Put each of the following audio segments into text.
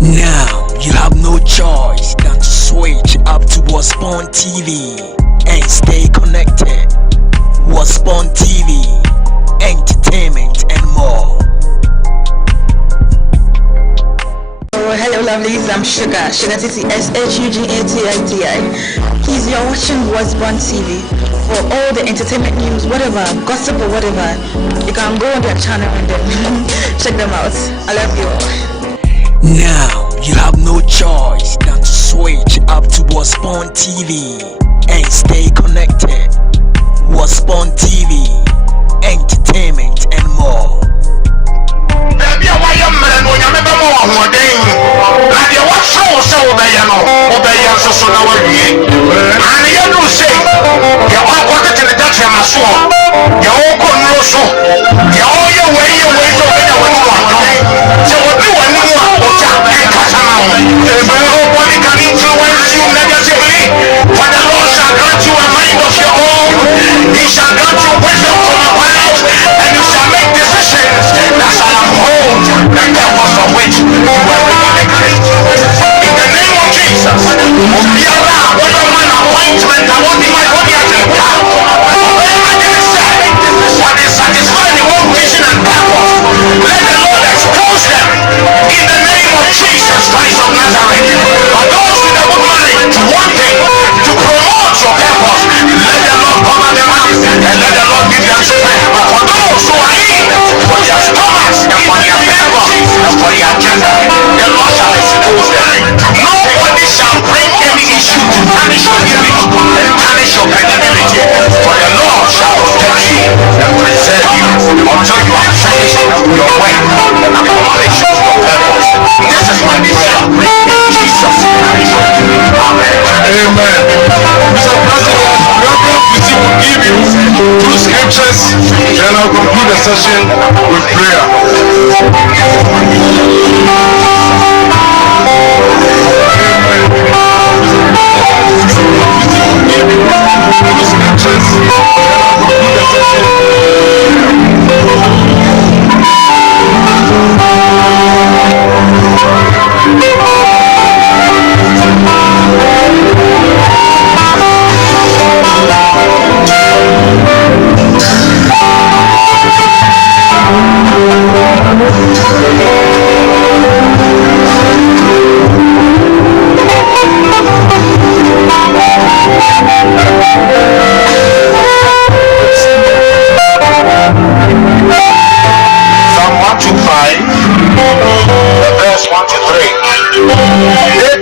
Now you have no choice than to switch up to Wasborn TV and stay connected. Wasborn TV, entertainment and more. Hello lovelies, I'm Sugar Titi, SHUGATITI. Please, you're watching Wasborn TV. For all the entertainment news, whatever, gossip or whatever, you can go on their channel and then check them out. I love you all. Now you have no choice than to switch up to Wasborn TV and stay connected. Wasborn TV, entertainment and more. And I'll conclude the session with prayer.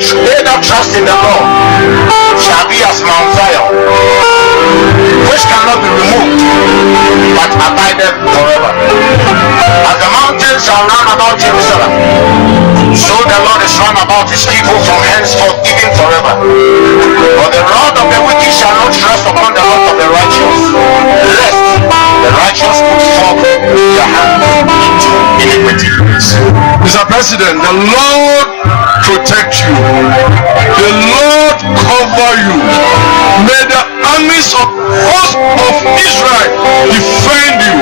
They that trust in the Lord shall be as Mount Zion, which cannot be removed, but abideth forever. As the mountains shall run about Jerusalem, so the Lord is run about his people from henceforth, even forever. For the rod of the wicked shall not rest upon the lot of the righteous, lest the righteous put forth their hand into iniquity. Mr. President, the Lord protect you. The Lord cover you. May the armies of Israel defend you.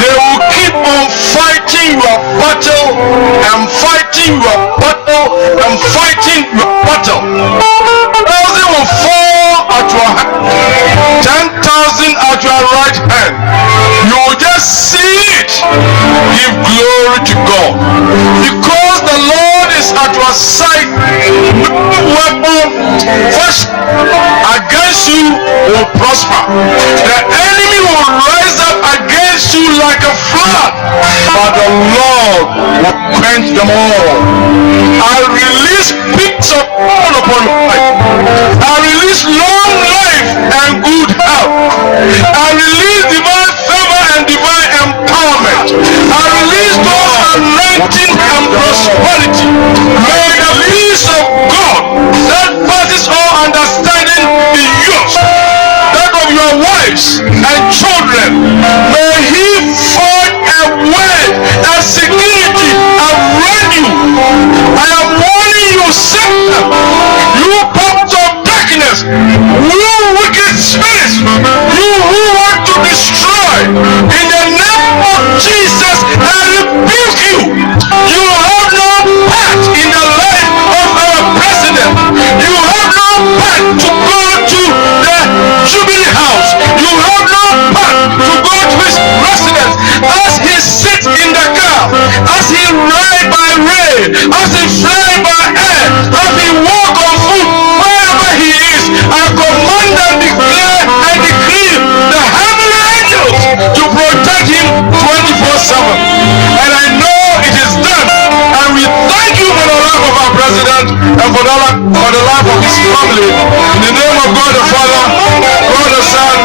They will keep on fighting your battle and fighting your battle and fighting your battle. 1,000 will fall at your hand, 10,000 at your right hand. You will just see it. Give glory to God. Because the Lord is at your side, no weapon fashioned against you will prosper. The enemy will rise up against you like a flood, but the Lord will quench them all. I release peace of God upon your life. I release long life and good health. I release divine favor and divine empowerment. I release those anointing and prosperity. May the peace of God that passes all understanding be yours, that of your wives and children. May he fight away and security around you. I am warning you, Satan, you powers of darkness, president and for the life of his family. In the name of God the Father, God the Son,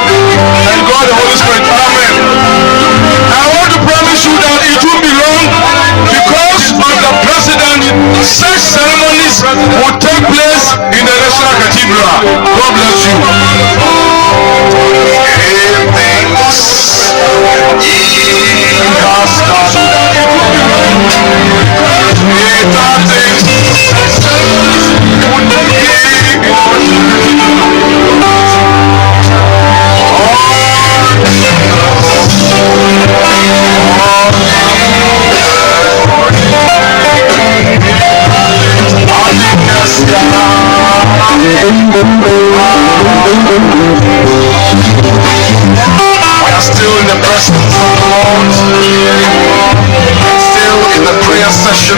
and God the Holy Spirit. Amen. I want to promise you that it won't be long because of the president. Such ceremonies will take place in the National Cathedral. God bless you. We are still in the presence of the Lord, still in the prayer session.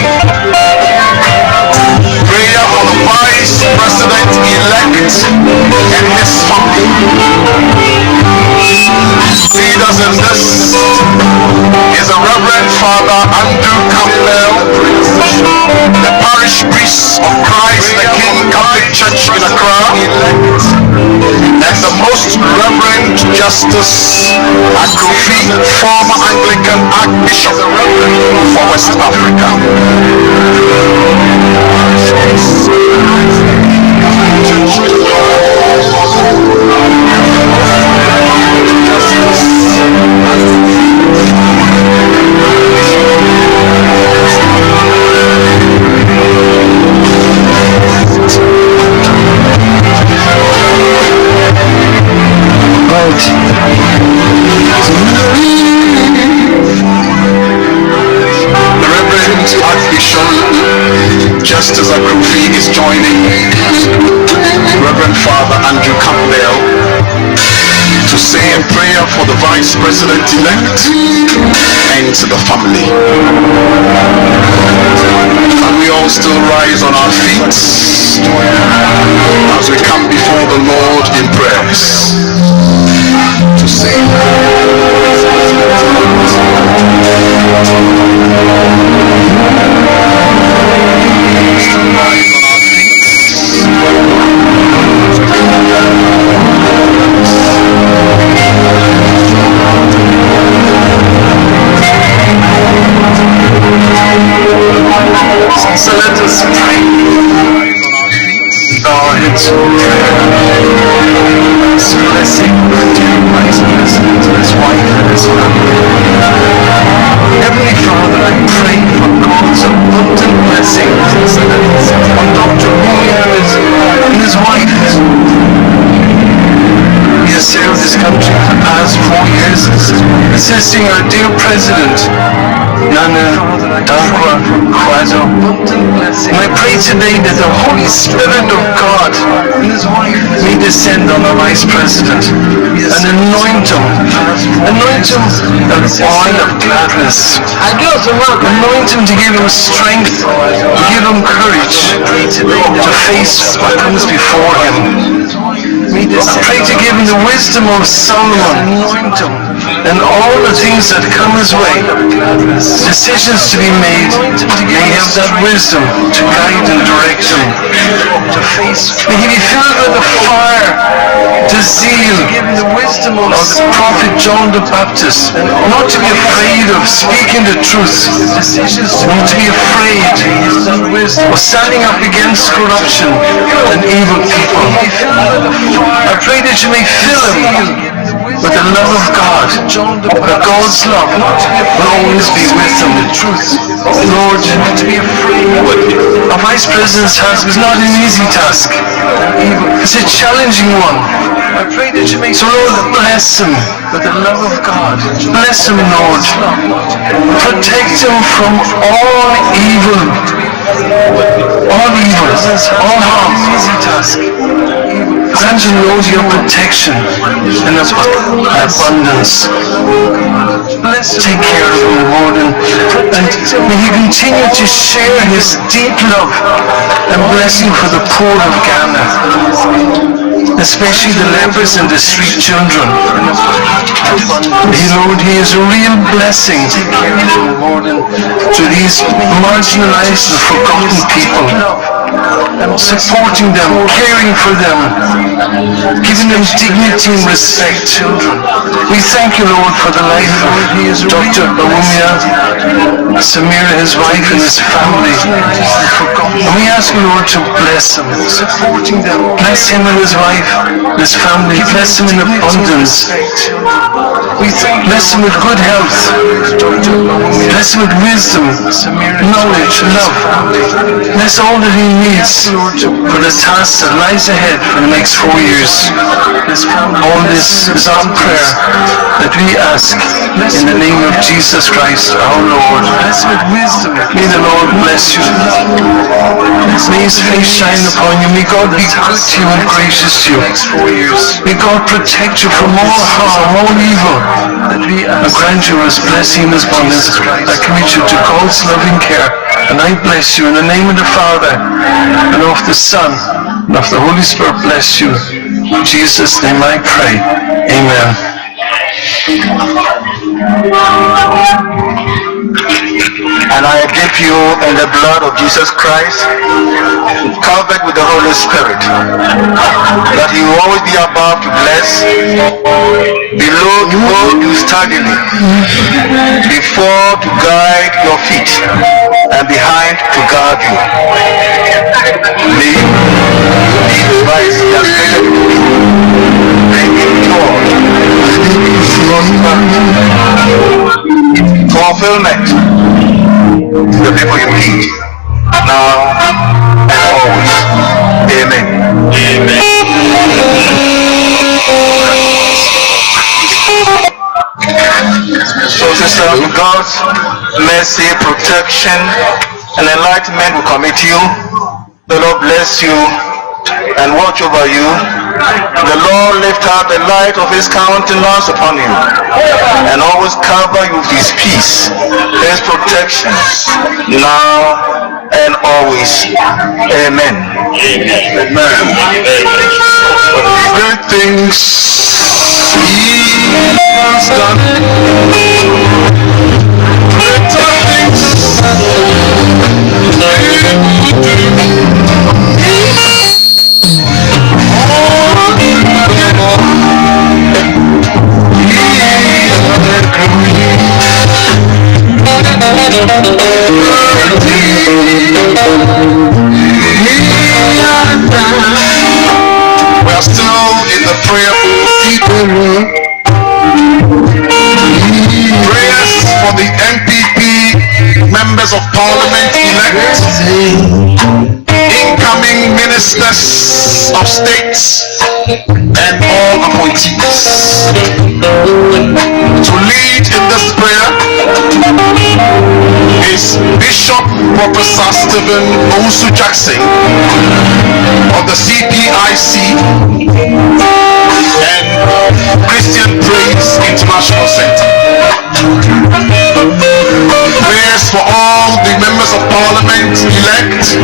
Prayer for the Vice President-elect and his family. Leaders in this is the Reverend Father Andrew Campbell, the parish priest of Christ the King Catholic Church in Accra, and the Most Reverend Justice Akofi, former Anglican Archbishop for West Africa. The Reverend Archbishop Justice Akofi is joining Reverend Father Andrew Campbell to say a prayer for the Vice President-elect and the family. And we all still rise on our feet as we come before the Lord in prayers to say still rise on our feet. So let us pray. Bow our heads in prayer. So blessing the dear Vice President, his wife, and his family. Heavenly Father, I pray for God's abundant blessings on Dr. Williams and his wife. He has served this country for the past 4 years, assisting our dear President, Nana Dankwa Kwazo. And I pray today that the Holy Spirit of God may descend on the Vice President and anoint him with oil of gladness. Anoint him to give him strength, to give him courage to face what comes before him. I pray to give him the wisdom of Solomon and all the things that come his way, decisions to be made, may have that wisdom to guide and direct him. May he be filled with the fire, the zeal of the prophet John the Baptist, not to be afraid of speaking the truth, not to be afraid of standing up against corruption and evil people. I pray that you may fill him with the love of God, that God's love will always be with him. Lord, our Vice President's task is not an easy task. It's a challenging one. So Lord, bless him with the love of God. Bless him, Lord. Protect him from all evil, all harm. Easy task. Grant him, Lord, your protection and abundance. Take care of him, Lord, and may he continue to share his deep love and blessing for the poor of Ghana, especially the lepers and the street children. Lord, he is a real blessing to these marginalized and forgotten people. supporting them, caring for them, giving them dignity and respect. We thank you, Lord, for the life of Dr. Owusu, Samira, his wife, and his family. And we ask you, Lord, to bless him, bless him and his wife, his family, bless him in abundance. We bless him with good health, bless him with wisdom, knowledge, love. Bless all that he needs for the task that lies ahead for the next 4 years. All this is our prayer that we ask in the name of Jesus Christ, our Lord. May the Lord bless you. May his face shine upon you. May God be good to you and gracious to you. May God protect you from all harm, all evil, and grant you his blessing and his abundance. I commit you to God's loving care, and I bless you in the name of the Father, and of the Son, and of the Holy Spirit. Bless you. In Jesus' name I pray. Amen. And I dip you in the blood of Jesus Christ, covered with the Holy Spirit, that you will always be above to bless, below to hold you steadily, before to guide your feet, and behind to guard you. May you be the Christ he has created you to be, and enjoy fulfillment to the people you lead, now and always. Amen. Amen. So, sisters, God's mercy, protection, and enlightenment will commit you. The Lord bless you and watch over you. The Lord lift up the light of his countenance upon you and always cover you with his peace, his protection, now and always. Amen. Amen. Great things he has done. Greater things he will do. We are still in the prayer prayers for the NPP members of parliament elect, incoming ministers of states, and all appointees. To lead in this prayer is Bishop Professor Stephen Owusu Jackson of the CPIC and Christian Praise International Center. Prayers for all the members of parliament elect,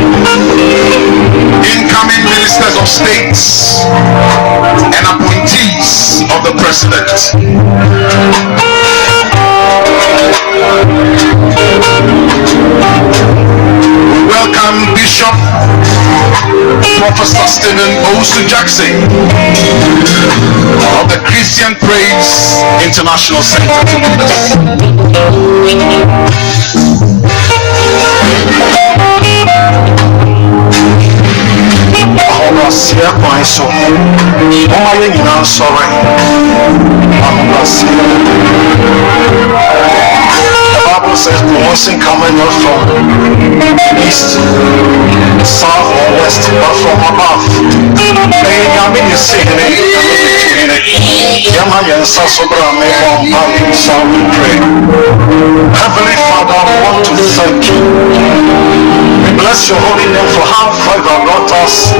incoming ministers of states, and appointees of the president. Welcome Bishop Professor Stephen Owusu Jackson of the Christian Praise International Center to lead us. The Bible says promotion coming not from east, south, or west, but from above. Heavenly Father, I want to thank you. We bless your holy name for how far you have brought us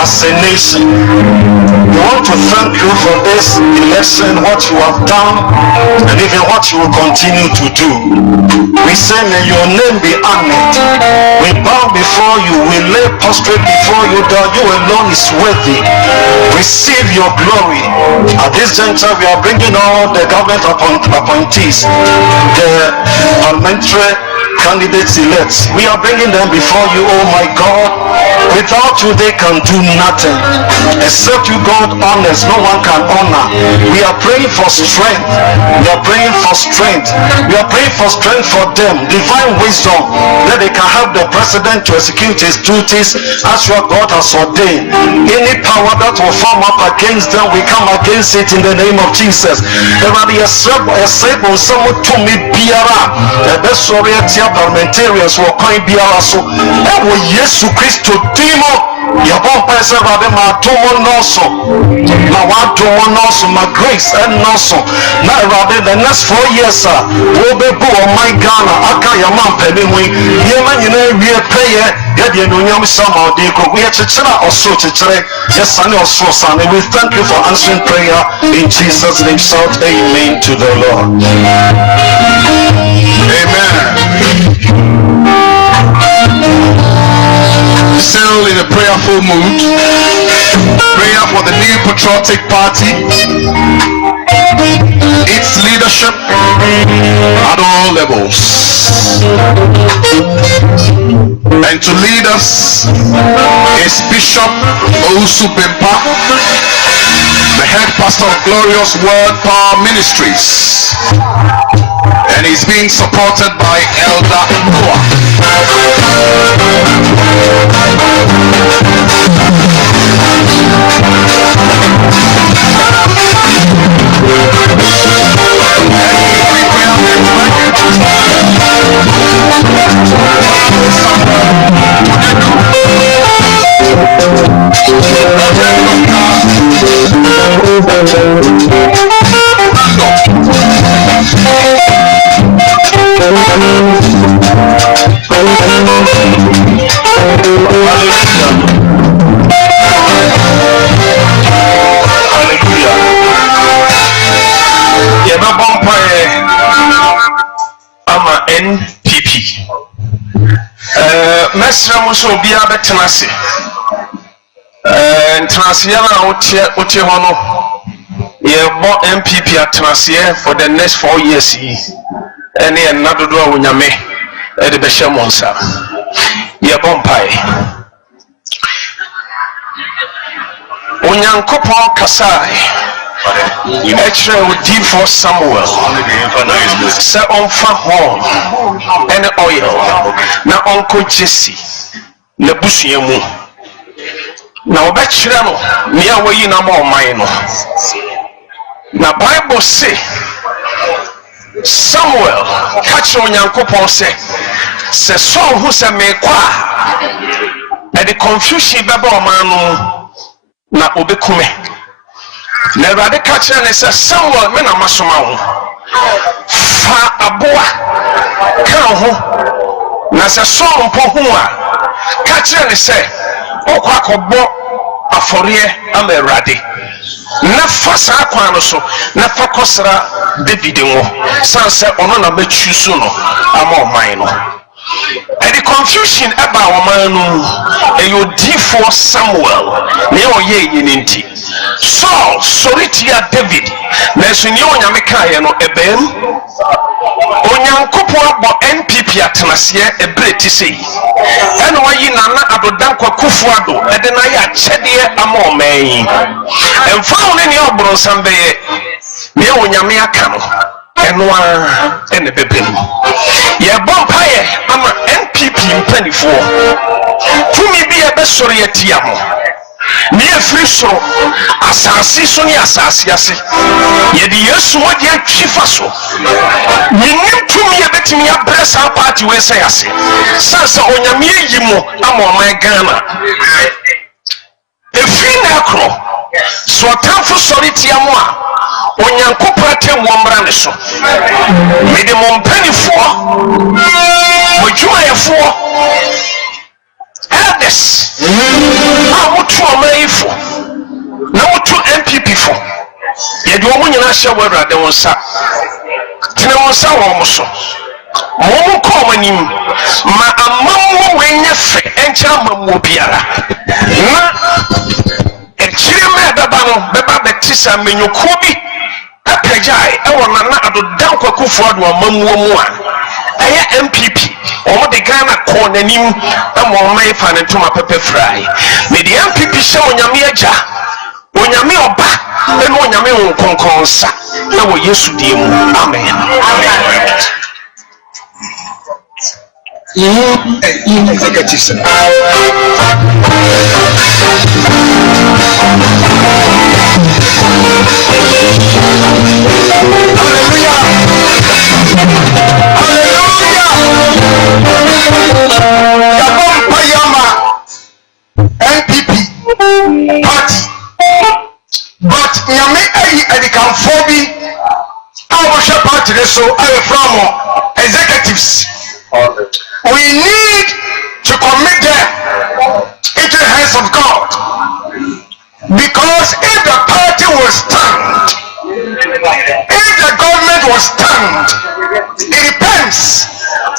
as a nation. We want to thank you for this election, what you have done, and even what you will continue to do. We say, may your name be honored. We bow before you, we lay prostrate before you, that you alone is worthy. Receive your glory. At this juncture, we are bringing all the government appointees, the parliamentary candidates elect. We are bringing them before you, oh my God. Without you, they can do nothing. Except you, God, honest, no one can honor. We are praying for strength. We are praying for strength. We are praying for strength for them, divine wisdom, that they can help the president to execute his duties as your God has ordained. Any power that will form up against them, we come against it in the name of Jesus. Parliamentarians will coin biara so ewo Yesu Kristo dimo yabon pese rade ma tomo noso na wa tomo noso ma grace and noso na rade the next 4 years wo be go o my Ghana aka ya man pele wi ye ma nyina wie peye ye de no nyam sama de ko we chichira oso chichire yes and oso sane. We thank you for answering prayer in Jesus name. Shout amen to the Lord. Amen. Still in a prayerful mood. Prayer for the new patriotic party, its leadership at all levels. And to lead us is Bishop Owusu Bempah, the head pastor of Glorious Word Power Ministries. And he's being supported by Elder Swar. NPP. Mesra muso bia betenase. Transfer otie hono. Ye bo NPP atenase for the next 4 years. Ene enadodo a wonyame e de be hye monsa. Ye bompai. Onyankopon kasai. Actually, with deep for Samuel, say on for home and oil. Now, Uncle Jesse, Nebusiamu. Now, Bachelor, near way in a more minor. Now, Bible say Samuel, catch on Yankopon say Saul who said, me qua at the confusion baba manu na obekume. Never the catcher and says Samuel men a masomao fa aboa kan ho na se so mpo ho a catcher and say okwa akọbọ afọre ama erade na fa sa kwan no so na fa kosra David wo sanse ono na machu so no ama oman no. And the confusion about Manu, and your D4 Samuel, Neo Ye Yinti. Saul, Soritia David, Nesunion Yamika, no Eben, Onyankopo, but NPP at Nasia, a British. And why you nana Adodanko Kufuado, and then I had Chedia Amo May. And found in your Bronsambe, Neo Yamia Cano. And the baby. Yeah, Bempah, I'm an NPP in 24. To me, be a best story at Tiamo. Near free so, Assassin, Sonny Assassin. Yet the years what your chief so. You need to me a bit me a press our party where say I say. Sasa on your mere Yimo, I'm on my Ghana. A free Accra. So a time for sorry Tiamo. Onyankopon tem womra ne so me de mon panifo mo dwumayefo elders amutu omayefo na mutu NPP fo ye de omo nyina hye wawrade wonsa tene wonsa wo mo so mo ko manim ma amammo wenya fe encha amammo biara na ekire me baba no beba betisa menyoko bi apejai e wona na adodan kwakufu ado amamuo mu a eye NPP omo de Ghana ko nanim na mo mai fa ne toma pepe fry me de NPP hye onyame agya onyame oba ene onyame nkonkonsa na wo Yesu die mu amen executives NPP party, but nyame ayi edikanfobi our party so from executives. We need to commit them into the hands of God, because if the party will stand, if the government will stand, it depends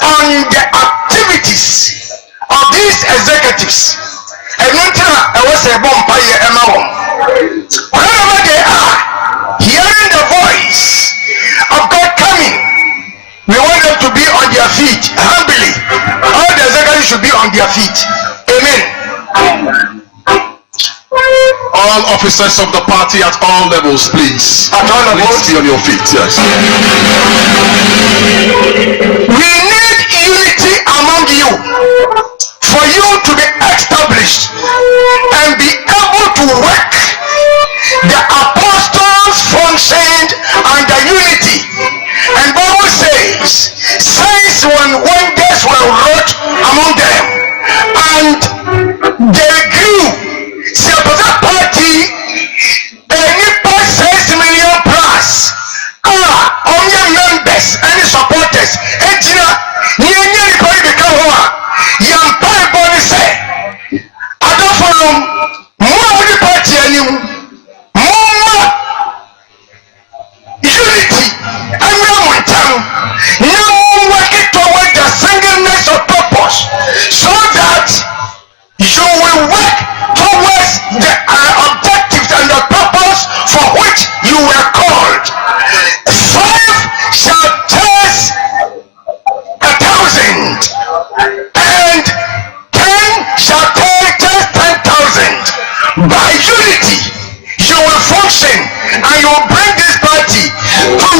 on the activities of these executives. And I was a Bempah among wherever they are, hearing the voice of God coming, we want them to be on their feet humbly. All the executives should be on their feet. Amen. all officers of the party at all levels, please. At all levels, be on your feet. Yes. we need unity among you, for you to be established and be able to work. The apostles functioned under unity, and Bible says signs and wonders were wrought among them, and they grew. See, that party, any 6 million plus on your members and supporters, and I don't follow more the party anymore. Unity and one time. Now working toward the singleness of purpose, so that you will work towards the objectives and the purpose for which you were called. 5 shall chase 1,000, and 10 shall chase 10,000. By unity, you will function and you will bring this party to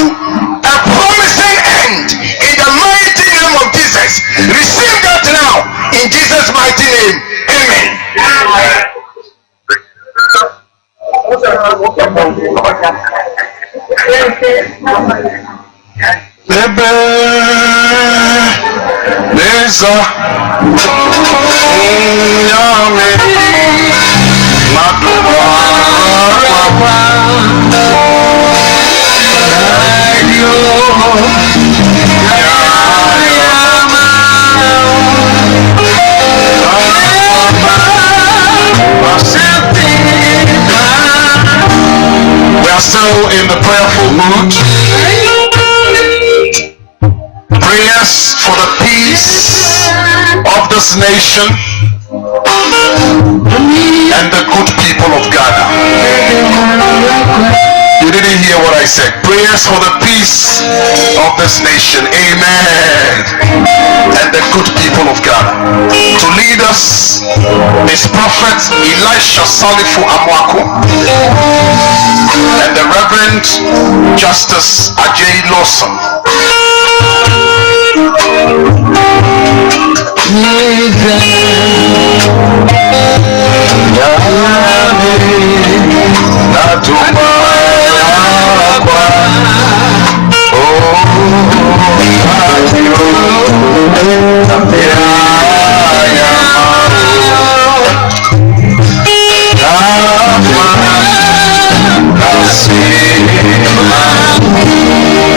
a promising end in the mighty name of Jesus. Receive that now in Jesus' mighty name. Amen. We are still in the prayerful mood. Prayers for the peace of this nation and the good people of Ghana. You didn't hear what I said. Prayers for the peace of this nation. Amen. And the good people of Ghana. To lead us is Prophet Elisha Salifu Amwako and the Reverend Justice Ajay Lawson.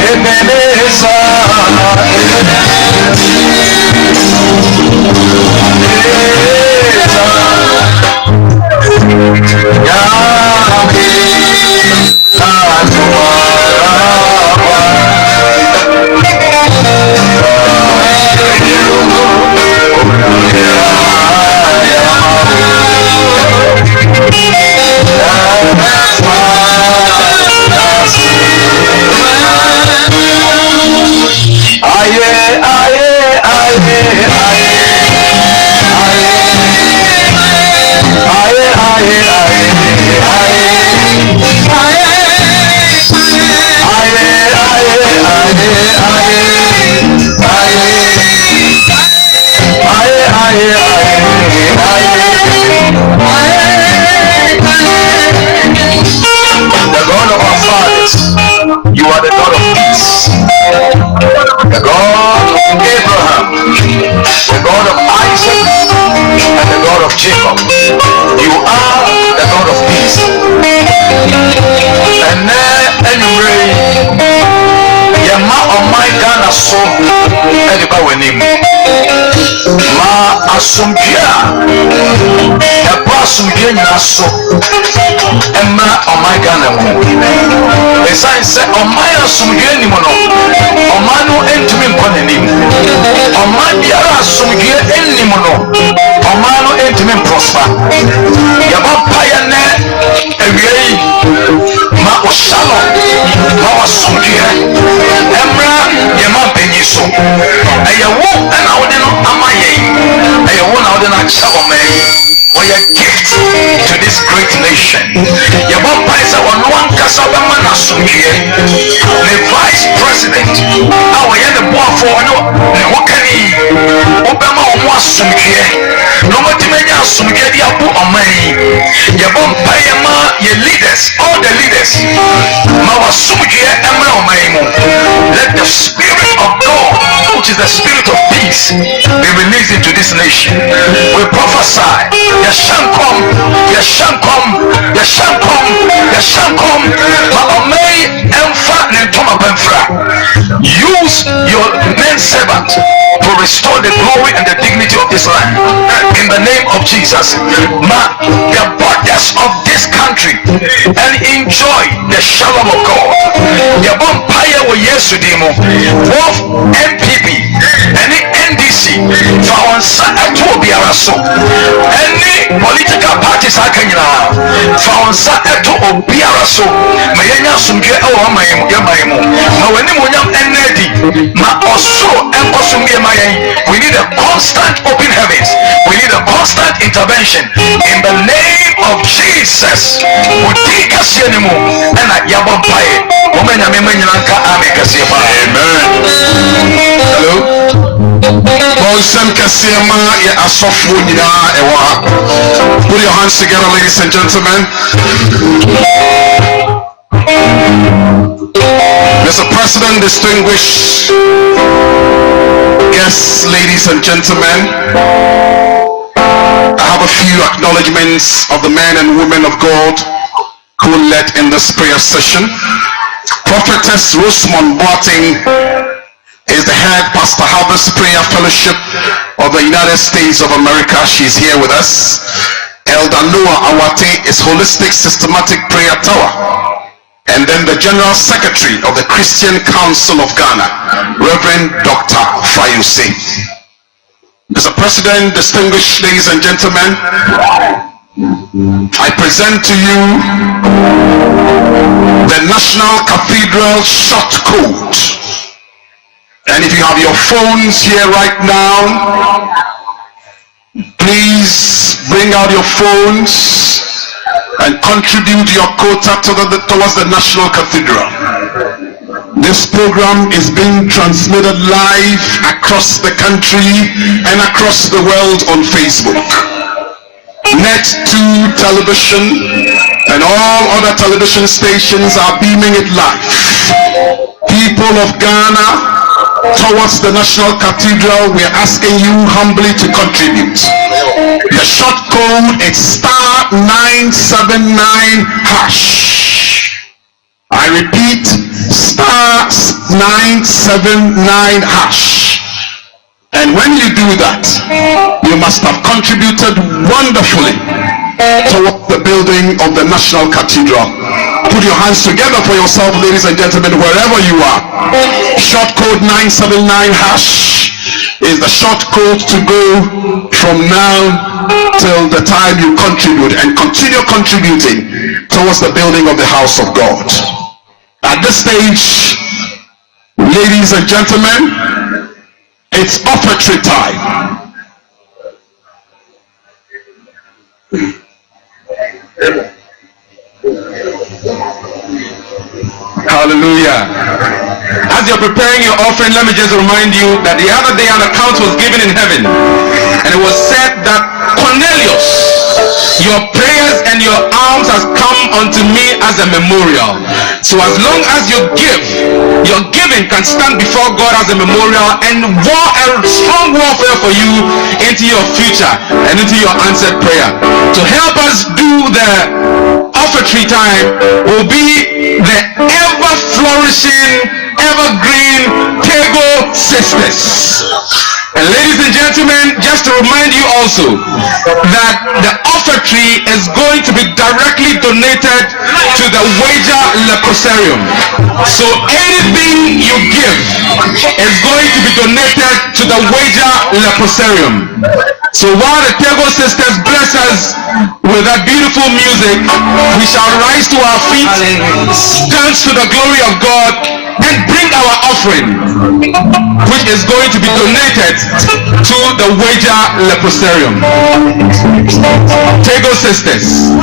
Ebenezer, of Jacob. You are the God of peace. And anyway, Yama on my Ghana so anybody name. Ma asumpia Epa asumpia nyina so Emma on my Ghana mo. Esa say on my asumpia ni mo no. On my no entumi mpone ni. On my biara asumpia eni mo no. On my no entumi prosper. Yaba paya ne ewiei ma oshalo ma asumpia. Emra yema penyi so. Eyewo ana wode no amaye. Eyewo na wode na chawo me. Or a gift to this great nation. Your Bempah is our one Casabaman Asumie, the vice president. Our young boy for no Wakani Obama Wasumie. No matter many Asumie, the Abu Omai. Your Bempah, your leaders, all the leaders. Mawasumie Emma Omaimu. Let the Spirit of God, which is the Spirit of peace, be released into this nation. We prophesy. Yashankom, Maomei, Emfa, Nentoma Bempah. Use your men servant to restore the glory and the dignity of this land. In the name of Jesus, the borders of this country and enjoy the shalom of God. The Bempah will yesudimo, both NPP and the NDC, for any political parties are coming out. Found Sato or Biaraso, Mayana Sumia or Yamaimo. Now, when you are Ma also and Osumia Maya, we need a constant open heavens. We need a constant intervention in the name of Jesus. Utika Sianimu and at Yabampai. Woman, I mean, Amen. Hello. Bonsam Kasiama Asofu Nina Ewa. Put your hands together, ladies and gentlemen. Mr. President, distinguished guests, ladies and gentlemen, I have a few acknowledgements of the men and women of God who led in this prayer session. Prophetess Rosemond Boateng is the head pastor Harvest Prayer Fellowship of the United States of America. She's here with us. Elder Noah Awate is Holistic Systematic Prayer Tower. And then the General Secretary of the Christian Council of Ghana, Reverend Dr. Fayose. Mr. President, distinguished ladies and gentlemen, I present to you the National Cathedral short code. And if you have your phones here right now, please bring out your phones and contribute your quota towards the National Cathedral. This program is being transmitted live across the country and across the world on Facebook. Net2 television and all other television stations are beaming it live. People of Ghana, towards the National Cathedral, we are asking you humbly to contribute. The short code is *979#. I repeat, *979#. And when you do that, you must have contributed wonderfully towards the building of the National Cathedral. Put your hands together for yourself, ladies and gentlemen, wherever you are. Short code 979# is the short code to go from now till the time you contribute and continue contributing towards the building of the house of God. At this stage, ladies and gentlemen, it's offertory time. Hallelujah. As you're preparing your offering, let me just remind you that the other day an account was given in heaven, and it was said that Cornelius, your prayers and your alms has come unto me as a memorial. So as long as you give, your giving can stand before God as a memorial and war a strong warfare for you into your future and into your answered prayer. To help us do the offertory time will be the ever flourishing, evergreen Tego sisters. And ladies and gentlemen, just to remind you also that the offertory is going to be directly donated to the Wager Leprosarium. So anything you give is going to be donated to the Wager Leprosarium. So while the Tego sisters bless us with that beautiful music, we shall rise to our feet, dance to the glory of God, and bring our offering, which is going to be donated to the Wager Leprosarium. Tego sisters.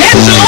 Yes,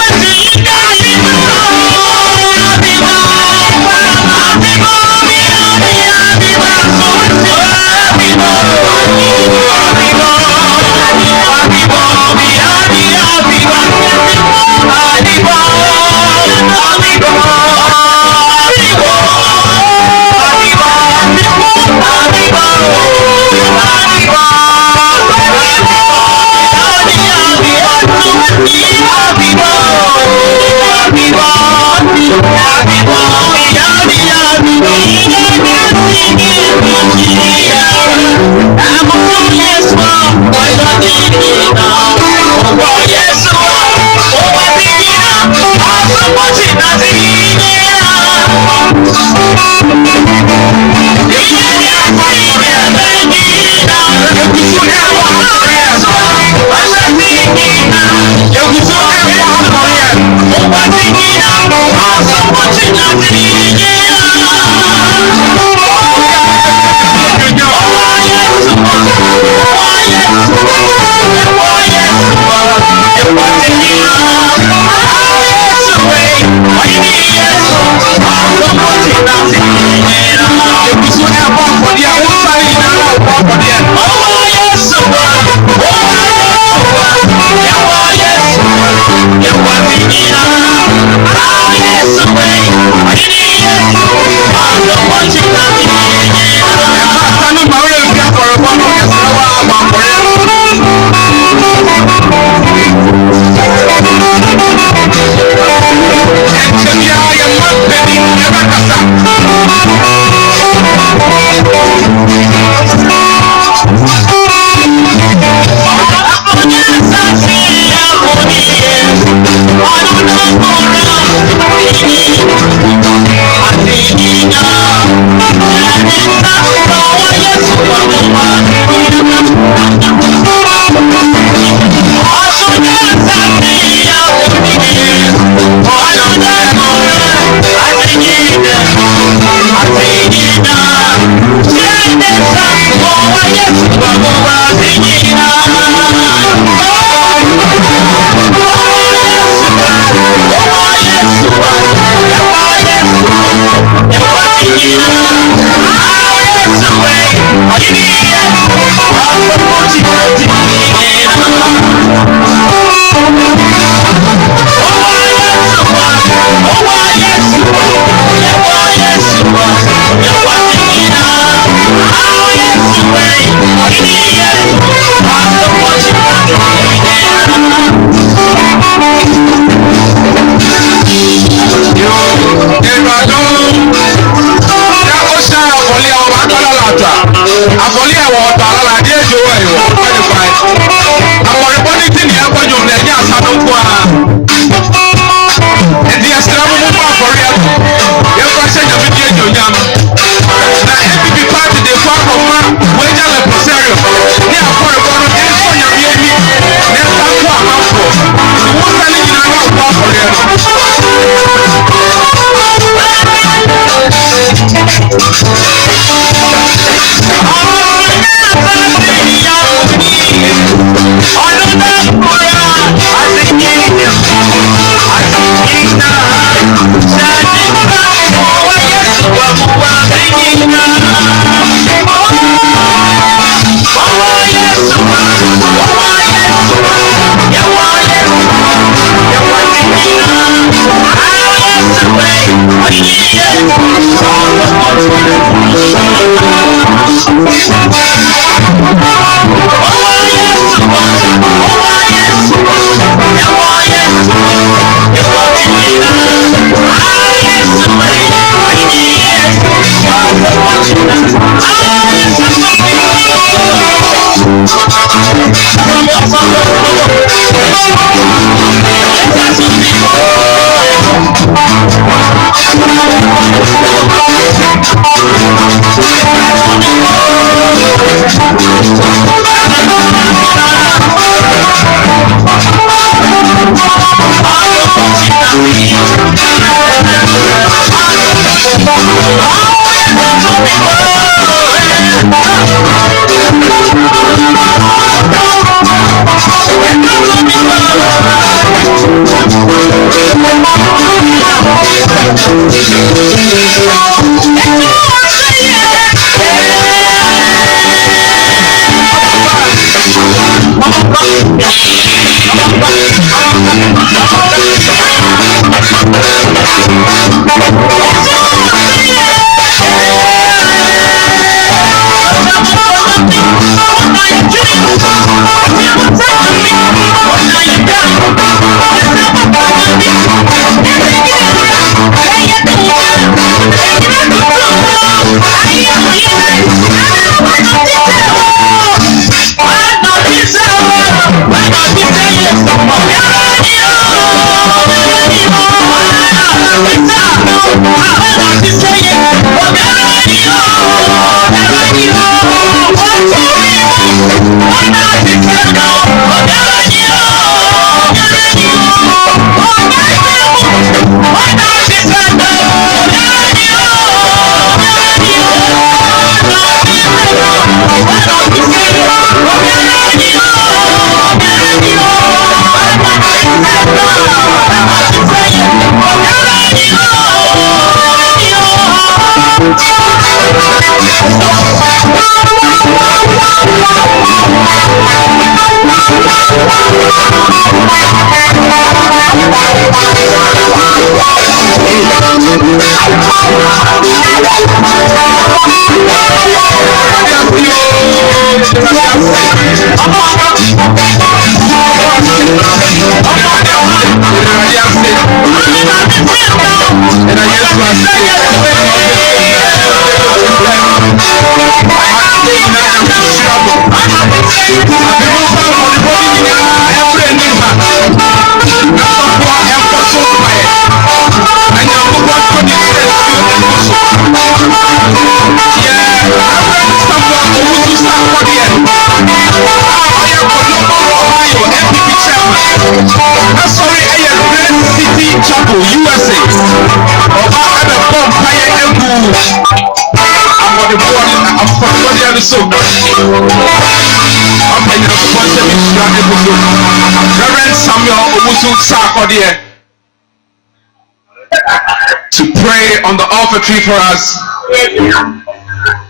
To pray on the offertory for us,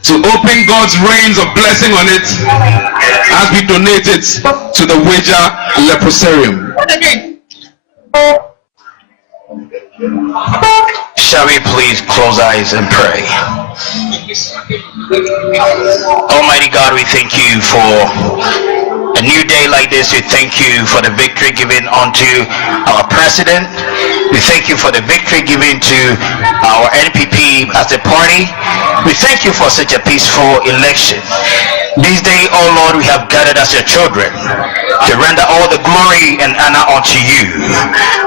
to open God's rains of blessing on it as we donate it to the Wager Leprosarium. Shall we please close eyes and pray? Almighty God, we thank you for a new day like this. We thank you for the victory given unto our president. We thank you for the victory given to our NPP as a party. We thank you for such a peaceful election. This day, oh Lord, we have gathered as your children to render all the glory and honor unto you.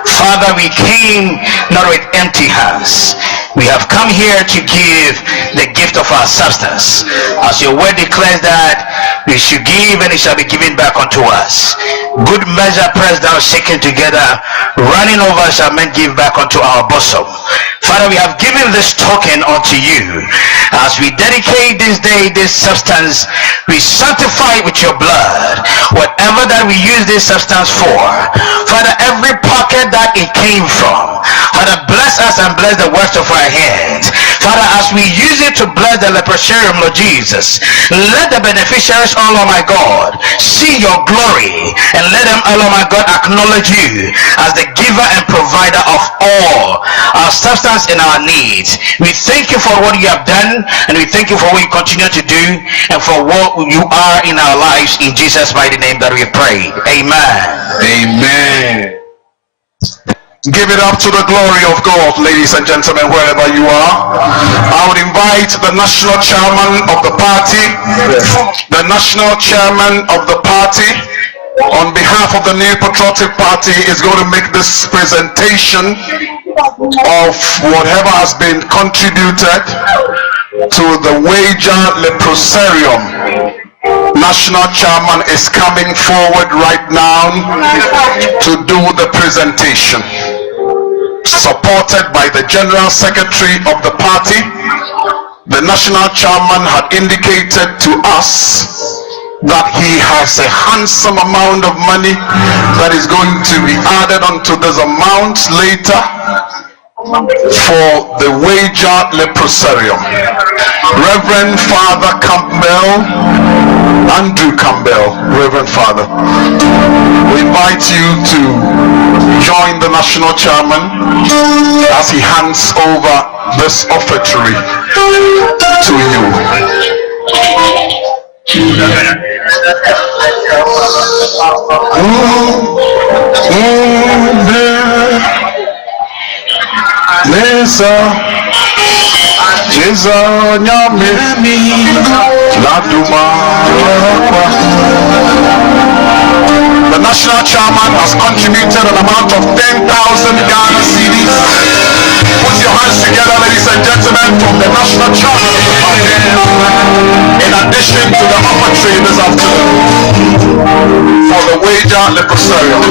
Father, we came not with empty hands. We have come here to give the gift of our substance. As your word declares that we should give and it shall be given back unto us. Good measure pressed down, shaken together, running over shall men give back unto our bosom. Father, we have given this token unto you. As we dedicate this day, this substance, we sanctify it with your blood. Whatever that we use this substance for, Father, every pocket that it came from, Father, bless us and bless the works of our hands. Father, as we use it to bless the leprosarium, Lord Jesus. Let the beneficiaries, oh Lord my God, see your glory, and let them, oh Lord my God, acknowledge you as the giver and provider of all our substance and our needs. We thank you for what you have done, and we thank you for what you continue to do, and for what you are in our lives. In Jesus' mighty name that we pray. Amen. Amen. Give it up to the glory of God, ladies and gentlemen, wherever you are. I would invite the national chairman of the party, the national chairman of the party, on behalf of the New Patriotic Party, is going to make this presentation of whatever has been contributed to the Wager Leprosarium. National chairman is coming forward right now to do the presentation, supported by the general secretary of the party. The national chairman had indicated to us that he has a handsome amount of money that is going to be added onto this amount later for the Wager Leprosarium. Reverend Father Campbell, Andrew Campbell, Reverend Father, we invite you to join the national chairman as he hands over this offertory to you. The national chairman has contributed an amount of 10,000 Ghana cedis. Put your hands together, ladies and gentlemen, from the national chairman of the party, in addition to the offertory this afternoon for the Wager Leprosarium.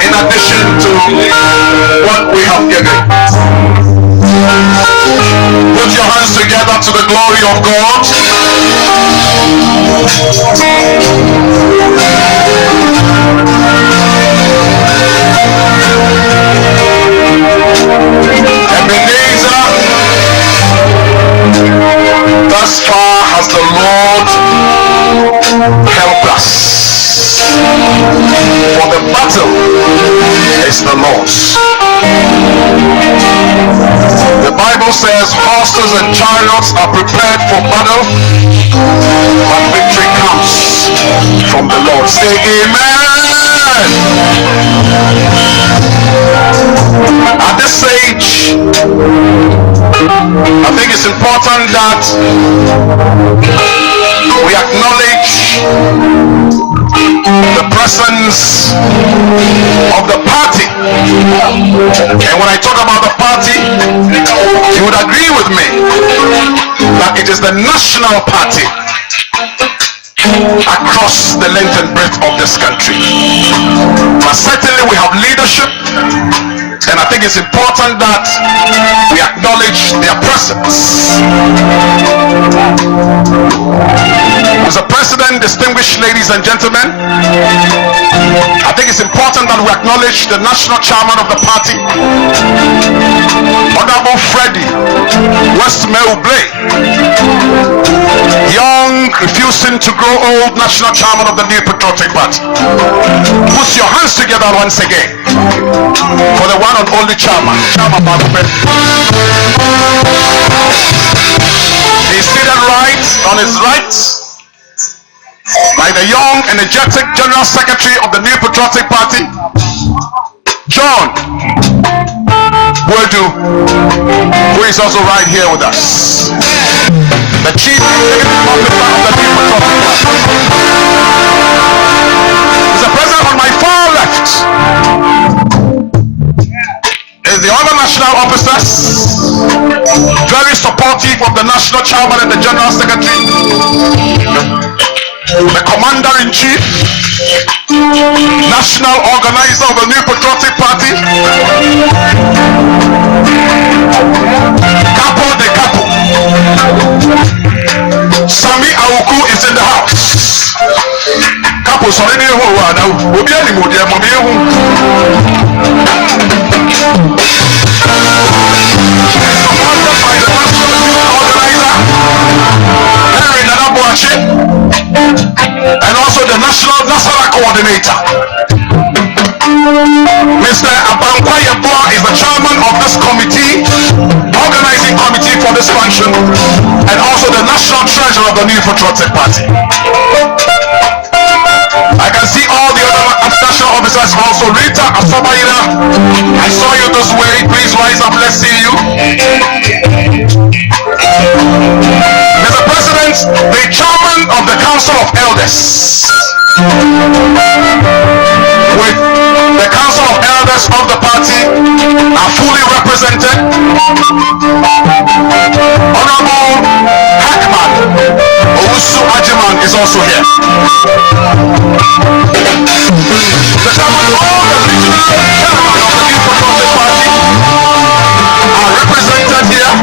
In addition to what we have given, put your hands together to the glory of God. Ebenezer, thus far has the Lord helped us. For the battle is the Lord's. The Bible says horses and chariots are prepared for battle, but victory comes from the Lord. Say amen. At this stage, I think it's important that we acknowledge the presence of the party. And when I talk about the party, you would agree with me that it is the national party across the length and breadth of this country. But certainly we have leadership, and I think it's important that we acknowledge their presence. Mr. President, distinguished ladies and gentlemen, I think it's important that we acknowledge the national chairman of the party, Honorable Freddie Westmeruble, young, refusing to grow old national chairman of the New Patriotic Party. Put your hands together once again for the one and only chairman, Chairman Bempah. the young, energetic General Secretary of the New Patriotic Party, John Boadu, who is also right here with us. The Chief Executive Officer of the New Patriotic Party. Mr. President, on my far left is the other national officers, very supportive of the National Chairman and the General Secretary, the Commander-in-Chief, National Organizer of the New Patriotic Party, Capo de Capo, Sami Awuku is in the house. Capo, sorry, we'll be anymore, dear supported by the National Organizer, Henry Nanabuachi, and also the National Nasara Coordinator. Mr. Abankwayeboa is the chairman of this committee, organizing committee for this function, and also the national treasurer of the New Patriotic Party. I can see all the other national officers also. Rita Asabayira, I saw you this way. Please rise up. Let's see you. Mr. President, the chairman of the Council of Elders, with the Council of Elders of the party are fully represented. Honorable Hackman Owusu is also here. The chairman of all the regional chairman of the New Patriotic Party are represented here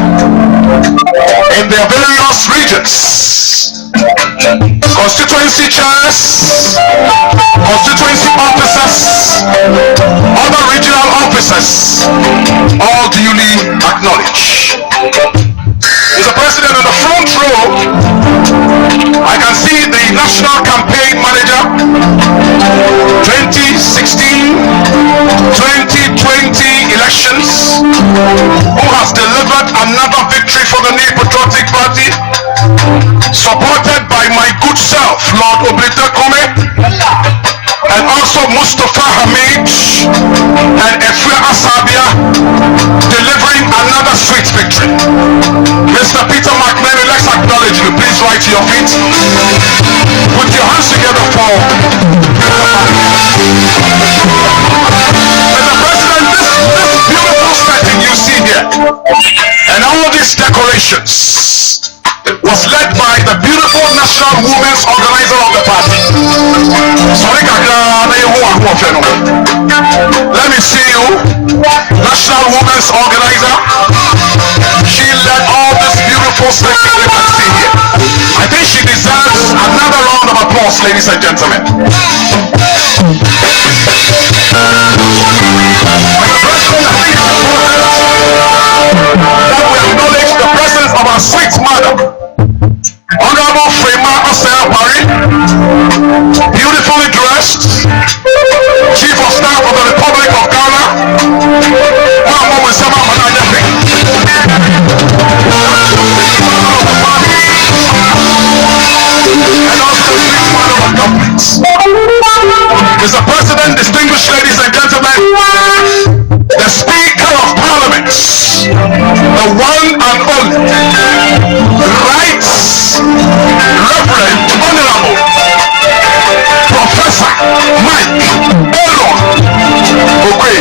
in their various regions. Constituency chairs, constituency officers, other regional officers, all duly acknowledged. Mr. President, in the front row, I can see the National Campaign Manager 2016-2020 elections, who has delivered another victory for the New Patriotic Party, supported by my good self, Lord Oblita Kome, and also Mustafa Hamid and Afia Asabia, delivering another sweet victory. Mr. Peter McMahon, let's acknowledge you. Please rise to your feet. Put your hands together for Mr. President. This beautiful setting you see here, and all these decorations, was led by the beautiful National Women's Organizer of the party. Let me see you. National Women's Organizer. She led all this beautiful setting you can see here. I think she deserves another round of applause, ladies and gentlemen. That we acknowledge the presence of our sweet mother, Honorable Frema Osei, beautifully dressed, Chief of Staff of the Republic of Ghana, and also the Father of Government. Mr. President, distinguished ladies and gentlemen, the Speaker of Parliament, the one and only, Right Reverend Honorable Professor Mike Elon Okwe.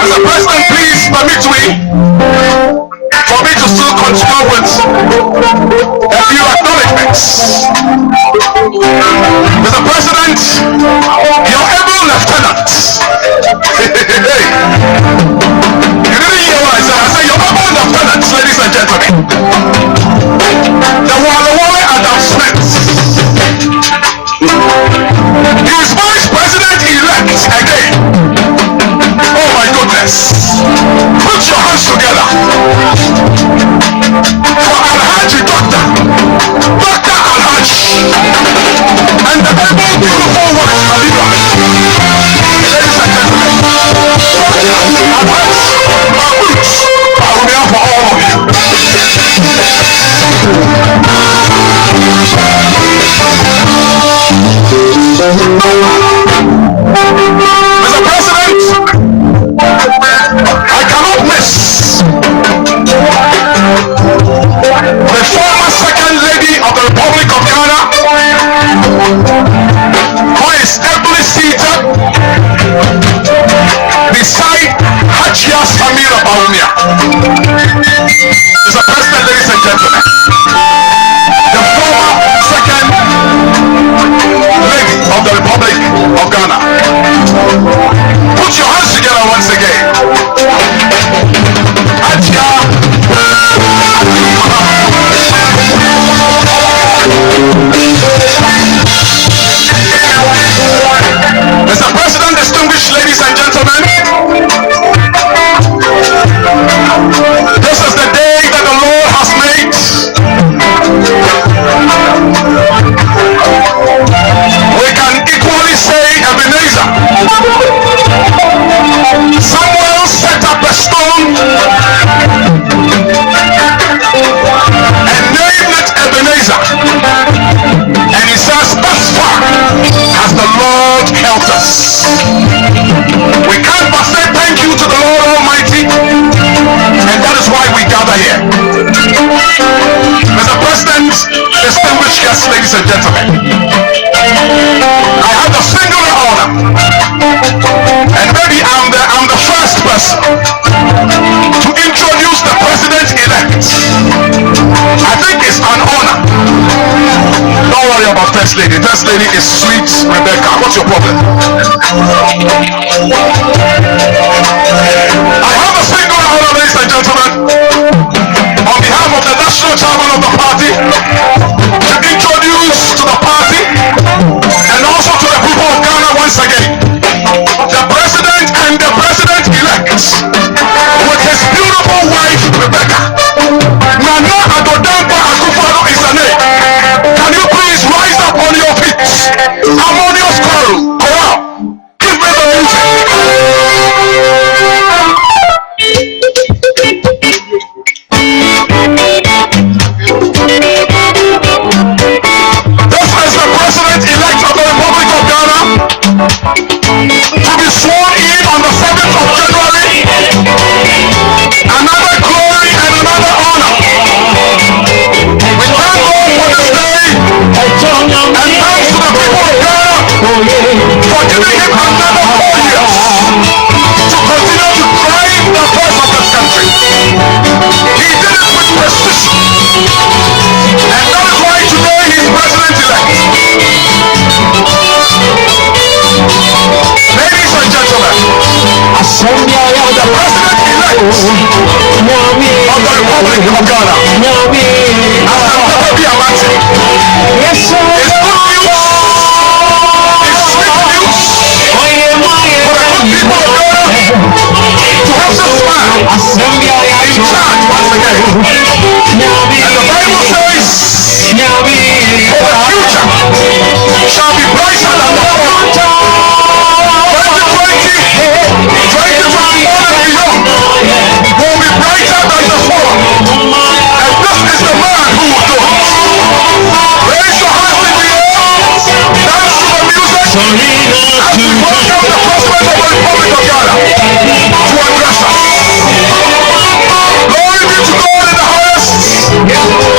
Mr. President, please permit me for me to still continue with a few acknowledgements. Mr. President, your able lieutenant. You didn't hear what I said. I said your able lieutenant, ladies and gentlemen. The Wale Adam Smith. He is Vice President-elect again. Oh my goodness. Put your hands together for Alhaji Dr. Alhaji and the able beautiful wife Khalifa. Ladies and gentlemen, Mr. President, I cannot miss the former second lady of the Republic of Ghana, who is ably seated beside Hajia Samira Baumia. Mr. President, ladies and gentlemen, the former second lady of the Republic of Ghana. Put your hands together once again. Hajia Mr. President, distinguished ladies and gentlemen, this is the day that the Lord has made. We can equally say Ebenezer. Samuel set up a stone and named it Ebenezer. And he says, thus far has the Lord helped us. We can't but say thank you to the Lord Almighty, and that is why we gather here. Mr. President, distinguished guests, ladies and gentlemen, I have the singular honor, and maybe I'm the first person to introduce the president-elect. I think it's an honor. Don't worry about First Lady. First Lady is sweet Rebecca. What's your problem? I have a singular honor, ladies and gentlemen, on behalf of the national chairman of the party, to introduce to the party and also to the people of Ghana once again, the president and the president-elect with his beautiful wife Rebecca. Nana Adodampa Akufo-Addo is her name. Can you please rise up on your feet? Harmonious choral. Give me the music. This is the president-elect of the Republic of Ghana, to be sworn in on the 7th of January. Another glory and another honor. We thank God for this day, and thanks to the people of Ghana for giving him another 4 years to continue to drive the affairs of this country. He did it with precision, and that is why today he is president-elect. Ladies and gentlemen, the president-elect of the Republic of Ghana, yes, sir. It's good news. It's sweet news for the good people of Ghana to have this man in charge once again. And the Bible says, for the future shall be brighter than the former. 2021 and beyond will be brighter than the former. And this is the man who will do it. Raise your hands in the air, dance to the music, as we welcome the President of the Republic of Ghana to address us. Glory be to God in the highest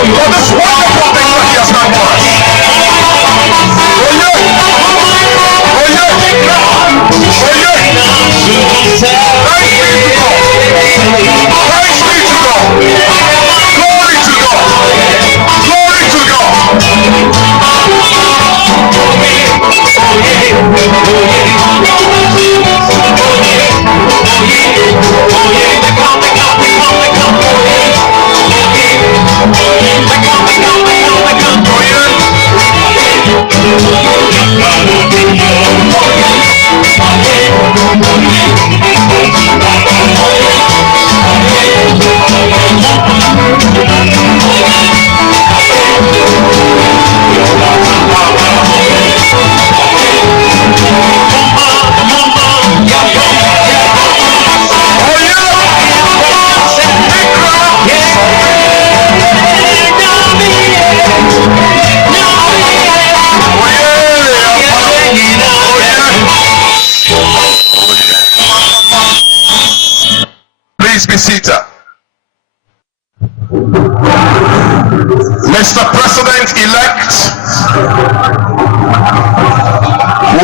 for this wonderful thing that he has done for us. Oh yeah! Oh yeah! Oh yeah! Thanks be to God! Thanks be to God! Glory to God! Glory to God!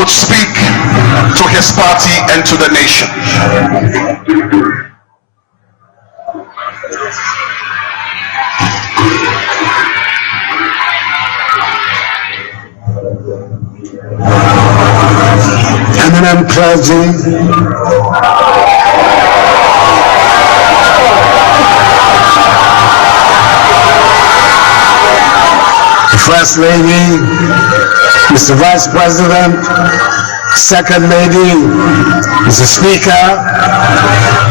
would speak to his party and to the nation. Eminent clergy, the First Lady, Mr. Vice President, Second Lady, Mr. Speaker,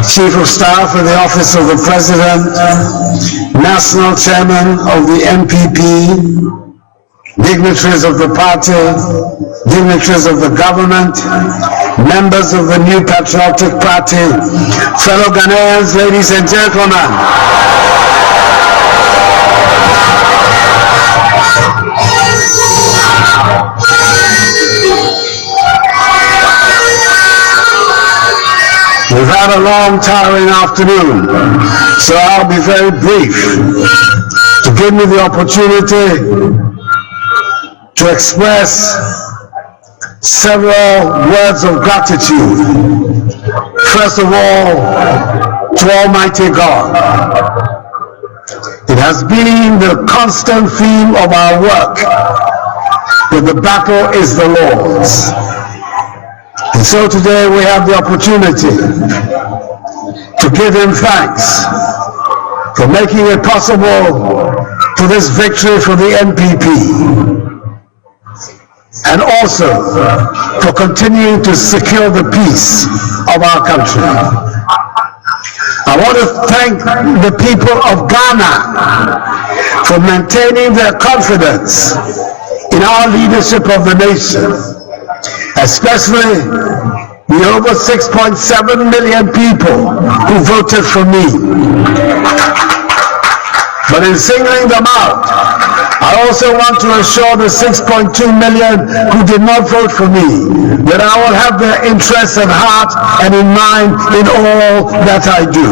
Chief of Staff in the Office of the President, National Chairman of the NPP, dignitaries of the party, dignitaries of the government, members of the New Patriotic Party, fellow Ghanaians, ladies and gentlemen. We've had a long, tiring afternoon, so I'll be very brief to give me the opportunity to express several words of gratitude. First of all, to Almighty God. It has been the constant theme of our work that the battle is the Lord's. And so today we have the opportunity to give Him thanks for making it possible for this victory for the NPP, and also for continuing to secure the peace of our country. I want to thank the people of Ghana for maintaining their confidence in our leadership of the nation, especially the over 6.7 million people who voted for me. But in singling them out, I also want to assure the 6.2 million who did not vote for me that I will have their interests at heart and in mind in all that I do.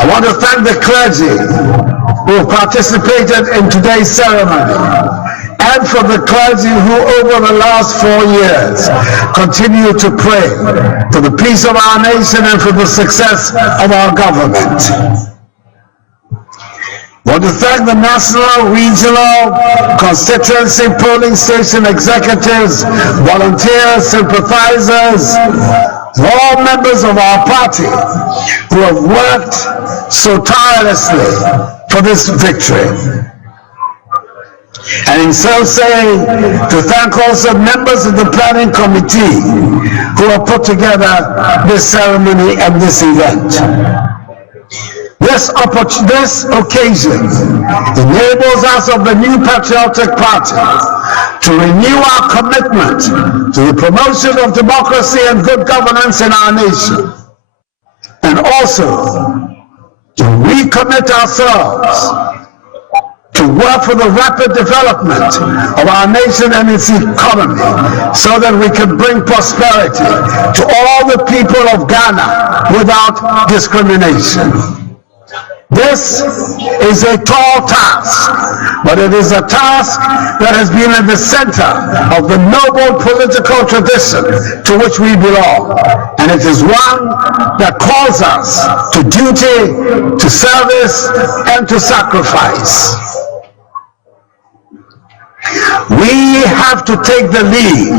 I want to thank the clergy who have participated in today's ceremony, and for the clergy who over the last 4 years continue to pray for the peace of our nation and for the success of our government. I want to thank the national, regional, constituency, polling station executives, volunteers, sympathizers, all members of our party who have worked so tirelessly for this victory. And in so saying, to thank also members of the planning committee who have put together this ceremony and this event. This occasion enables us of the New Patriotic Party to renew our commitment to the promotion of democracy and good governance in our nation, and also to recommit ourselves to work for the rapid development of our nation and its economy, so that we can bring prosperity to all the people of Ghana without discrimination. This is a tall task, but it is a task that has been at the center of the noble political tradition to which we belong, and it is one that calls us to duty, to service, and to sacrifice. We have to take the lead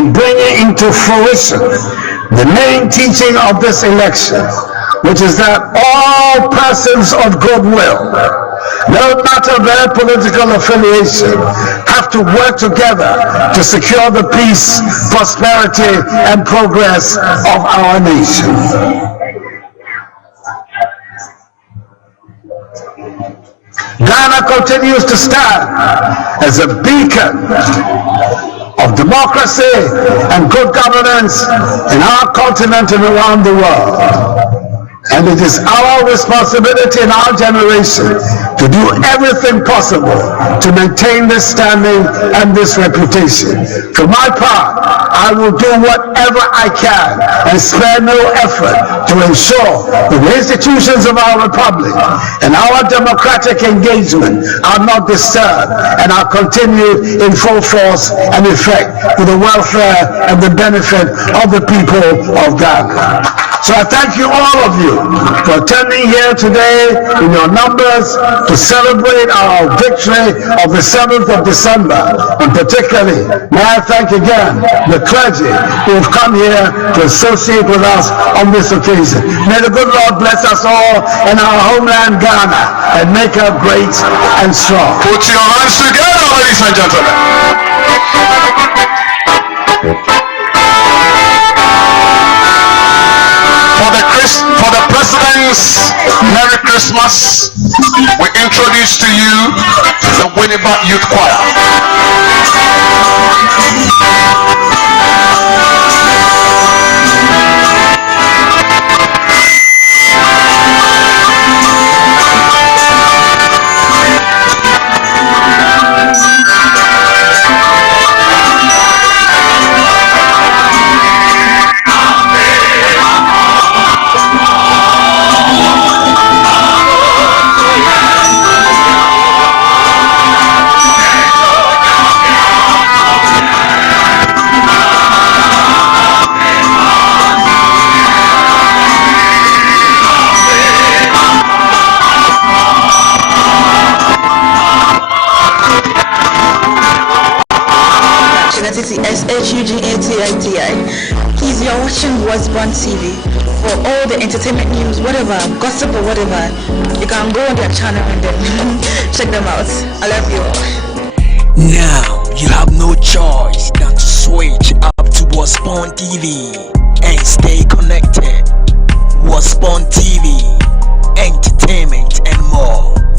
in bringing into fruition the main teaching of this election, which is that all persons of goodwill, no matter their political affiliation, have to work together to secure the peace, prosperity, and progress of our nation. Ghana continues to stand as a beacon of democracy and good governance in our continent and around the world. And it is our responsibility in our generation to do everything possible to maintain this standing and this reputation. For my part, I will do whatever I can and spare no effort to ensure that the institutions of our republic and our democratic engagement are not disturbed and are continued in full force and effect for the welfare and the benefit of the people of Ghana. So I thank you, all of you, for attending here today in your numbers to celebrate our victory of the 7th of December. And particularly, may I thank again the clergy who have come here to associate with us on this occasion. May the good Lord bless us all in our homeland Ghana and make her great and strong. Put your hands together, ladies and gentlemen. For the President's Merry Christmas, we introduce to you the Winneba Youth Choir. Please, you're watching Wasborn TV. For all the entertainment news, whatever, gossip or whatever, you can go on their channel and then check them out. I love you all. Now you have no choice than to switch up to Wasborn TV and stay connected. Wasborn TV, entertainment and more.